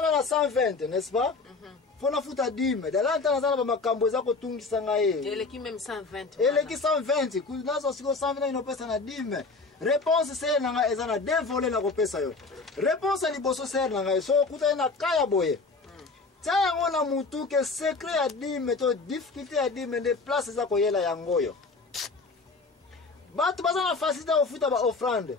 na 120, n'est-ce pas? Fona futa dime. Dalanta nazala ba makambo zako tungisa ngaye. Ele ki même 120. Ele ki 120. Kunazo siko 120 inopesa na dime. Réponse c'est nanga ezana dévoler na kopesa yo. Réponse liboso c'est nanga so kuta na kaya boye. Taya ngona mutu ke secret ya dime to difficulté ya dime de place za koyela yangoyo. Batu bazana facilité ofuta ba offrande.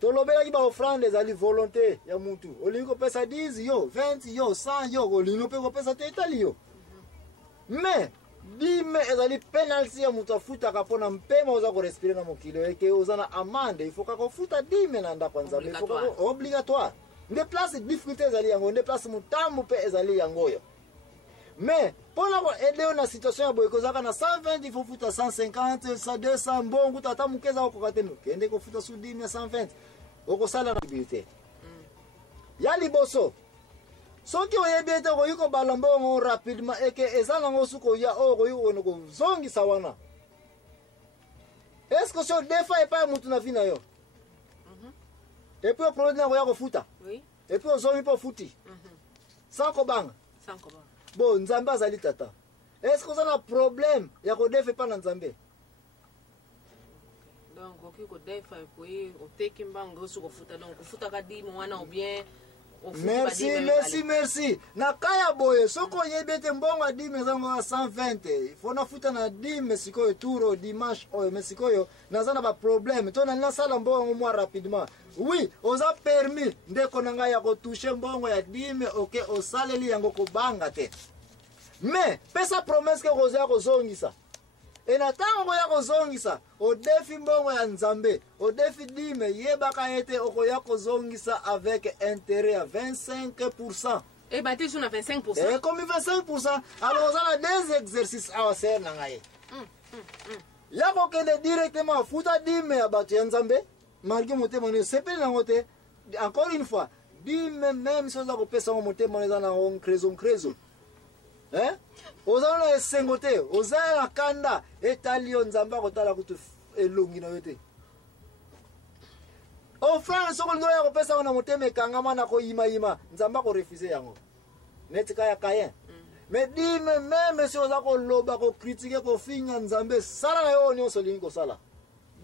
Tolobela ki ba offrande ezali volonté ya mutu. Olingo pesa 10 yo, 20 yo, 100 yo, olingo pe ko pesa tetali yo. Mais dime ezali penalty ya mutu afuta kapona mpema oza ko respirer na mokilo eke ozana amande, il faut ka ko futa dime na ndako nzambe, il faut ka obligatoire. Nde place difficulté ezali yango, nde place mutambu pe ezali yangoyo. Mais pour la aider na situation ya boye kozaka na 120 il faut futa 150, 200 mbongo tata mukeza okokate no. Kende ko futa su dime 120. Okosala na abilité. Ya liboso. Soki oyebete ko yuko balambongo rapidement eke ezala ngosuko ya oko yuko no zongi sawana. Est-ce que so defa epa mutu na vina yo? Et puis problème na ko futa. Oui. Et puis ozongi po futi. Sans kobanga. Sans kobanga. Bon, nzambe azali tata. Est-ce que vous avez un problème? Ya ko defa pa na nzambe. Donc oki ko defa puis o teki mbanga so ko futa donc ko futa ka di mwana ou bien Merci. Na kaya boye, soko yebete mbonga dime zango 120. Fona futa na dime sikoyo turo dimanche oyo mesikoyo nazana ba problème. To na sala mbongo moi rapidement. Oui, oza permis ndeko nanga ya ko toucher mbongo ya dime OK osaleli yango ko banga te. Mais pesa promesse ke oza ko zongisa. Et natango ya kozongisa o defi mbongo ya nzambe o defi dime yebaka ete okoya kozongisa avec intérêt à 25%. Et bâti sur 25%. Et comme 25%, alors on a des exercices à faire nangaye. Ya ko kende directement futa dime ya batu ya nzambe malgré motema ne sepeli nangote. Encore une fois, dime même si on a kopesa motema ne zana on crezo. Hein? Ozana esengote, ozana kanda etalio nzamba kotala kutu elongi na yote. O frère soko ngoya kopesa ona moteme kangama na ko ima nzamba ko refuser yango. Netika ya kayen. Mais dime même si oza ko loba ko critiquer ko finga nzambe sala na yo nyonso lingo sala.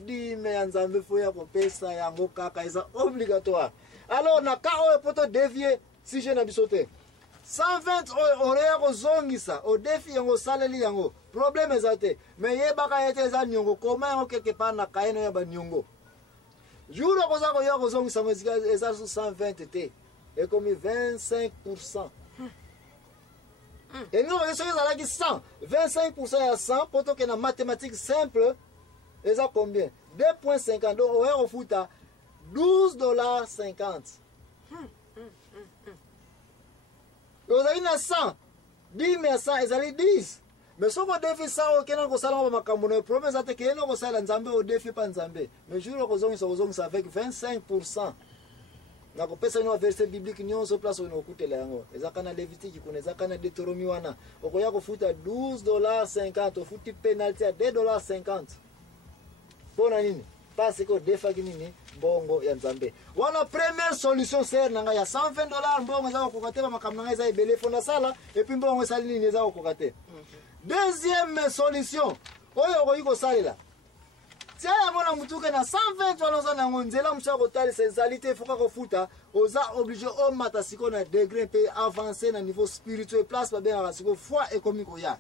Dime ya nzambe fo ya kopesa yango kaka eza obligatoire. Alors na ka o poto dévier si je na bisote. 120 oreya ko zongisa o defi yango saleli yango problème ezate mais yebaka yete eza nyongo koma yango quelque part na kaino ya ba nyongo juro ko za ko ya ko zongisa mezika eza 120 te et comme 25%. Et nous on est là qui 100 25% ya 100 poto que na mathématique simple eza combien 2.50 donc on va futa $12.50. Ozali na 100, 10 mais 100 ezali 10. Mais soko defi sa okena ko sala ba makambo na promesse ate ke no ko sala nzambe o defi pa nzambe. Mais jour ko zongi avec 25%. Na ko pesa no verset biblique nyonso place no kutela yango. Ezaka na Lévitique kuna ezaka na Deutéronome wana. Okoya ko futa $12.50 futi penalty ya $2.50. Pona nini? Parce que defa nini bongo ya nzambe. Wana première solution c'est nanga ya $120 mbongo za kokate ba makambo nanga za ebele fonda sala et puis mbongo sali nini za kokate. Deuxième solution oyo ko yiko salela. Tia ya mona mutuke na 120 wana za nango nzela mcha ko tali sensalité foka ko futa oza obligé o mata siko na degré pe avancer na niveau spirituel place ba benga siko foi économique ya.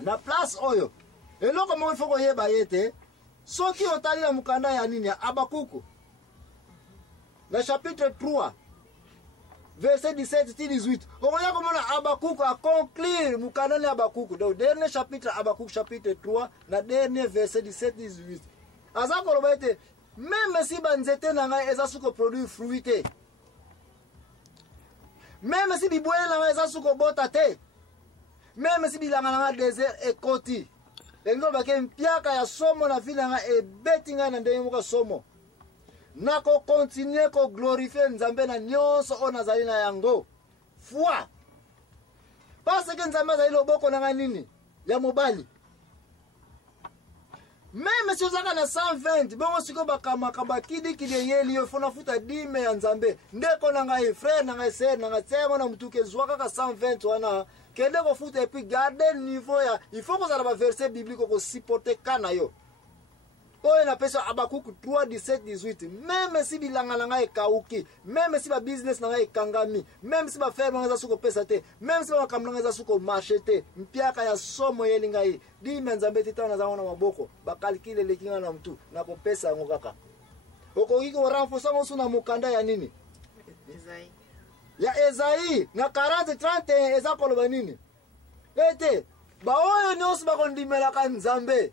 Na place oyo eloko mo foko yeba yete soki otali na mukanda ya nini ya Abakuku na chapitre 3 verset 17-18 okoya komona Abakuku a conclure mukanda ya Abakuku donc dernier chapitre Abakuku chapitre 3 na dernier verset 17-18 aza koloba ete même si banzete na ngai eza suko produire fruit te même si bibwele na ngai eza suko bota te même si bilanga na ngai désert ekoti Lengo bake mpiaka ya somo na vile nga ebeti nga na ndenge muka somo. Na ko continue ko glorifier nzambe na nyonso ona zali na yango. Foi. Parce que nzambe zali loboko na nga nini? Ya mobali. Même si ozaka na 120 bongo siko bakama kidi yeli yo fona futa dime ya nzambe ndeko na ngai frère na ngai sœur na ngai tsema na mutuke zwaka ka 120 wana kende ko futa et puis garder niveau ya il faut que ça va verset biblique ko supporter kana yo oyo na pesa Abakuku 3 17 18 même si bilanga na ngai kauki même si ba business na ngai kangami même si ba ferme ngaza suko pesa te même si ba kamna ngaza suko marché te mpiaka ya somo yeli ngai dime nzambe titana za wana maboko ba calcule lekinga na mtu na ko pesa ngo kaka okoki ko renforcer ngo suna mukanda ya nini Esaïe ya Esaïe na 40 31 eza koloba nini ete ba oyo nyonso ba kondimela ka nzambe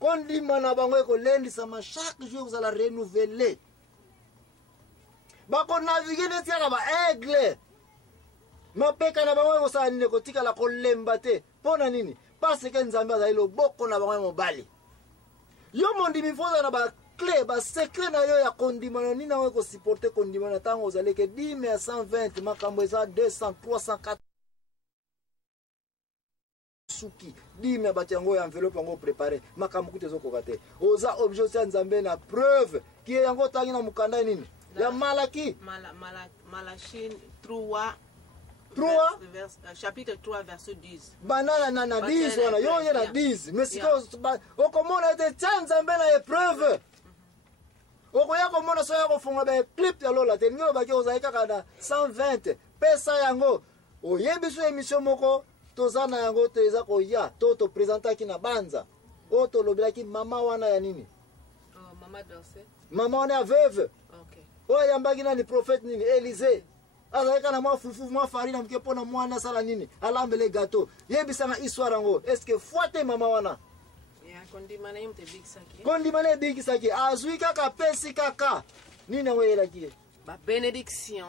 kondima na bango eko lendi sama chaque jour vous allez renouveler bako naviguer neti ya ba aigle mapeka na bango eko sa nini ko tika la kolemba te pona nini parce que nzambe azali loboko na bango mobali yo mondimi foza na ba clé ba secret na yo ya kondima na nini na eko supporter kondima na tango ozali ke 10 à 120 makambo eza 200 300 4 suki dime batiango ya enveloppe yango préparé makambo kuté zokoka te oza objet ya nzambe na preuve ki yango tangi na mukanda nini ya Malaki Malachie 3 chapitre 3 verset 10 banana na 10 wana yo ye na 10 mais siko okomona ete tia nzambe na épreuve okoya komona so ya kofunga ba clip ya lola te ngelo baki ozali kaka na 120 pesa yango oyebiso émission moko tozana yango teza koya to présenter ki na banza o to lobelaki mama wana ya nini mama Dorcet mama wana ya veuve okay o yambaki na ni prophète nini Élisée azalaka na mwa fufu mwa farine mke pona mwana sala nini alambele gâteau yebisa na histoire yango est-ce que foite mama wana ya kondimana yimte big saki kondimana big saki azui kaka pesi kaka nini weyela ki ba bénédiction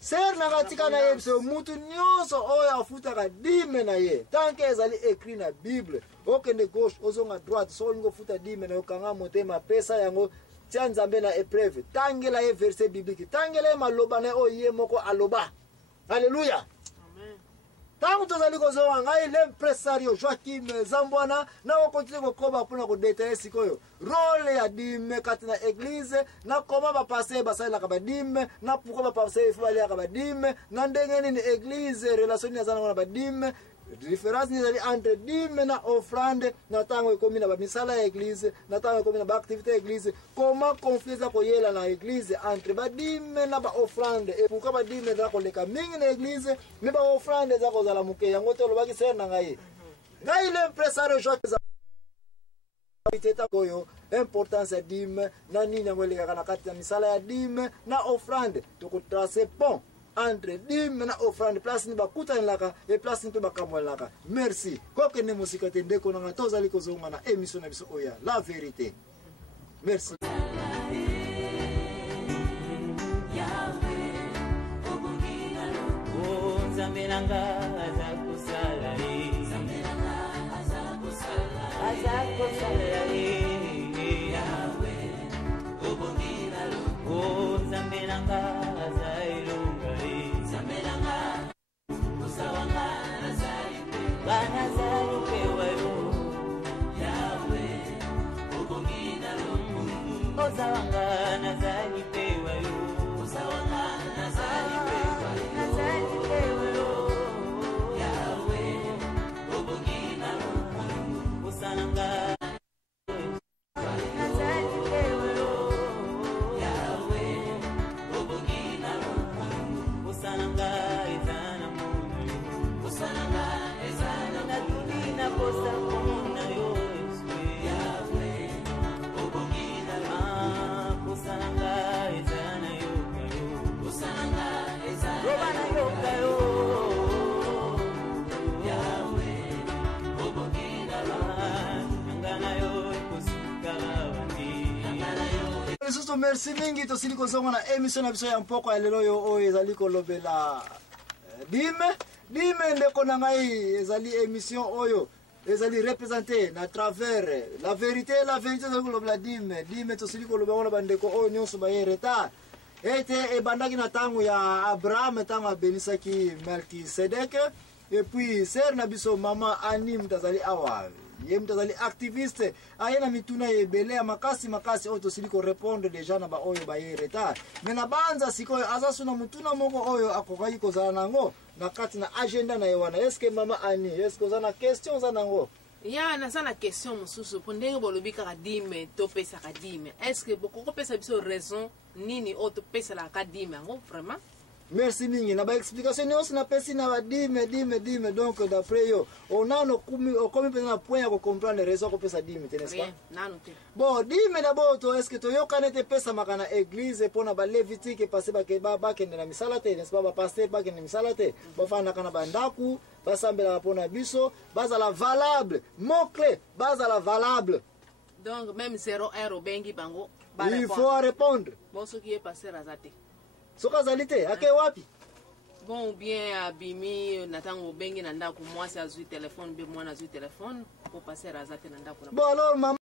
ser na katika na yebso mutu nyonso oyo afutaka dime na ye tant que ezali écrit na Bible okende gauche ozonga droite so ngo futa dime na okanga motema pesa yango tia nzambe na épreuve tangela ye verset biblique tangela ye maloba na oye moko aloba alléluia amen tangu tozali kozonga ngai l'impresario Joachim Zambwana na okontinue kokoba mpona kodetaye sikoyo role ya dime kati na église na koma bapase basalelaka badime na pourkoi bapase ifo baliaka badime na ndenge nini église relation nini azanango na badime différence ni ezali entre dime na offrande na ntango ekomi na bamisala ya église na ntango ekomi na baactivité ya église koma conflit eza koyela na église entre badime na baoffrande e pourkoi badime ezala koleka mingi na église me baoffrande eza kozala moke yango te olobaki sere na ngai ngai l'impresario Jacques oyo importance ya dime na nini yango elekaka na kati ya misala ya dime na offrande tokotrace pont entre dime na offrande place ni bakutanelaka et place ni to bakamwelaka merci kokende mosika te ndeko nanga tozali kozonga na émission na biso oya la vérité merci merci mingi tosili kozonga na émission na biso ya mpoko ya lelo yo oyo ezali kolobela dime ndeko na ngai ezali émission oyo ezali représenté na travers la vérité ezali kolobela dime tosili koloba wana bandeko oyo nyonso baye retard ete ebandaki na tango ya Abraham tango abenisaki Melkisedek et puis sere na biso mama Ani mutazali awa ye mtu azali activiste ayena mituna yebele ya makasi oyo tosili korépondre déjà na baoyo baye retard me na banza sikoyo aza so na mutuna moko oyo akokaki kozala nango na kati na agenda na ye wana eske mama ani eske oza na question oza nango ya naza na question mosusu po ndenge bolobi kaka dime topesaka dime estce bokokopesa biso raison nini oyo topeselaka dime yango vraiment merci mingi na baexplication nyonso napesi na badime donc d'après yo onano okomi mpenza na point ya kocomprendre raison ya kopesa dime te n'est-ce pas nano te bon dime d'abord to est-ce que toyokana ete epesamaka na église mpo na balévitique pase bakende na misala te n'est-ce pas bapaster bakende na misala te bafandaka na bandaku basambelaka mpo na biso bazala valable mot clé bazala valable donc même 0 obengi bango il faut répondre bon soki ye paster aza te soki azali te ake wapi bon bien abimi na ntango obengi na ndako mwasi azwi telefone mpe mwana azwi telefone po paster aza te na ndako bon alors mama